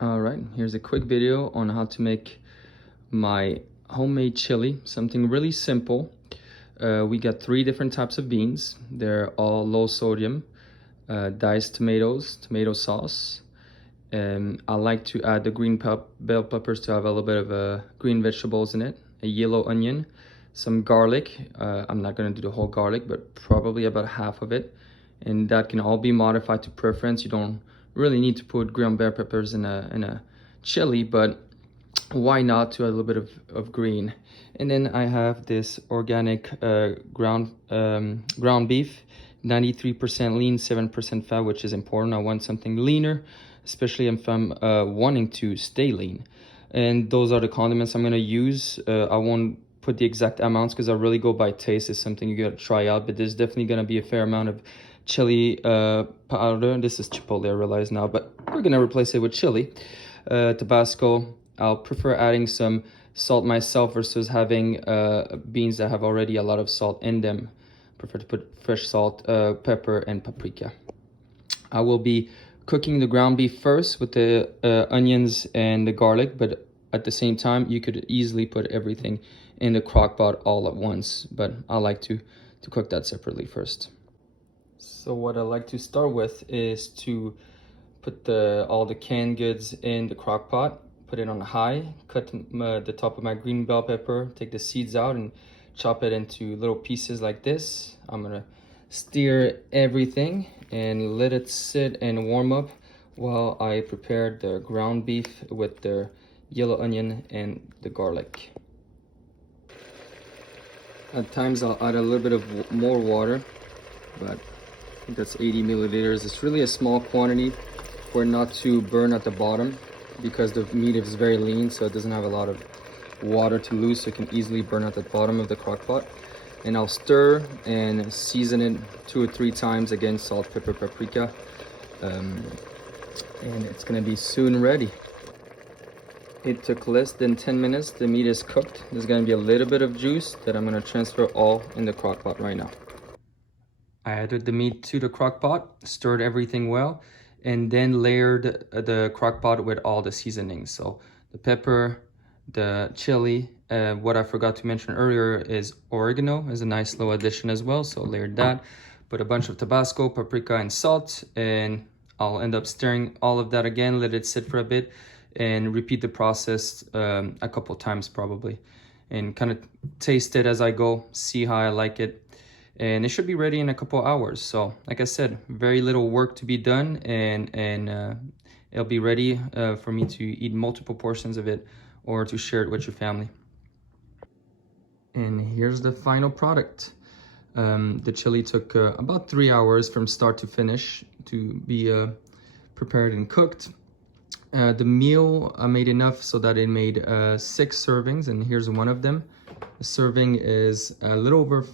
All right, here's a quick video on how to make my homemade chili, something really simple. We got 3 different types of beans. They're all low sodium, diced tomatoes, tomato sauce. I like to add the bell peppers to have a little bit of green vegetables in it, a yellow onion, some garlic. I'm not gonna do the whole garlic, but probably about half of it. And that can all be modified to preference. You don't really need to put ground bell peppers in a chili, but why not to add a little bit of green. And then I have this organic ground beef, 93% lean, 7% fat, which is important. I want something leaner, especially if I'm wanting to stay lean. And those are the condiments I'm gonna use. I won't put the exact amounts because I really go by taste. It's something you gotta try out, but there's definitely gonna be a fair amount of chili powder. This is chipotle, I realize now, but we're gonna replace it with chili. Tabasco. I'll prefer adding some salt myself versus having beans that have already a lot of salt in them. Prefer to put fresh salt, pepper, and paprika. I will be cooking the ground beef first with the onions and the garlic, but at the same time, you could easily put everything in the crock pot all at once, but I like to cook that separately first. So what I like to start with is to put all the canned goods in the crock pot, put it on high, cut the top of my green bell pepper, take the seeds out and chop it into little pieces like this. I'm gonna stir everything and let it sit and warm up while I prepare the ground beef with the yellow onion and the garlic. At times I'll add a little bit of more water, but I think that's 80 milliliters. It's really a small quantity for it not to burn at the bottom because the meat is very lean, so it doesn't have a lot of water to lose, so it can easily burn at the bottom of the crock pot. And I'll stir and season it 2 or 3 times, again, salt, pepper, paprika, and it's gonna be soon ready. It took less than 10 minutes. The meat is cooked. There's gonna be a little bit of juice that I'm gonna transfer all in the crock pot right now. I added the meat to the crock pot, stirred everything well, and then layered the crock pot with all the seasonings. So the pepper, the chili, what I forgot to mention earlier is oregano is a nice little addition as well. So layered that, put a bunch of tabasco, paprika, and salt, and I'll end up stirring all of that again, let it sit for a bit, and repeat the process a couple times probably, and kind of taste it as I go, see how I like it. And it should be ready in a couple hours. So like I said, very little work to be done, and it'll be ready for me to eat multiple portions of it or to share it with your family. And here's the final product. The chili took about 3 hours from start to finish to be prepared and cooked. The meal I made enough so that it made 6 servings, and here's one of them. The serving is a little over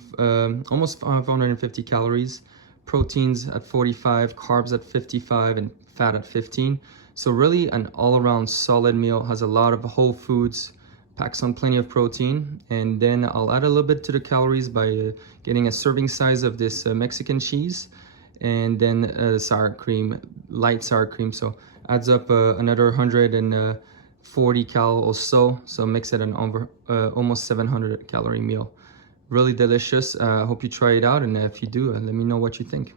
almost 550 calories, proteins at 45, carbs at 55, and fat at 15. So really an all-around solid meal, has a lot of whole foods, packs on plenty of protein. And then I'll add a little bit to the calories by getting a serving size of this Mexican cheese, and then sour cream, light sour cream. So adds up another 140 cal or so. So makes it an almost 700 calorie meal. Really delicious. Hope you try it out, and if you do, let me know what you think.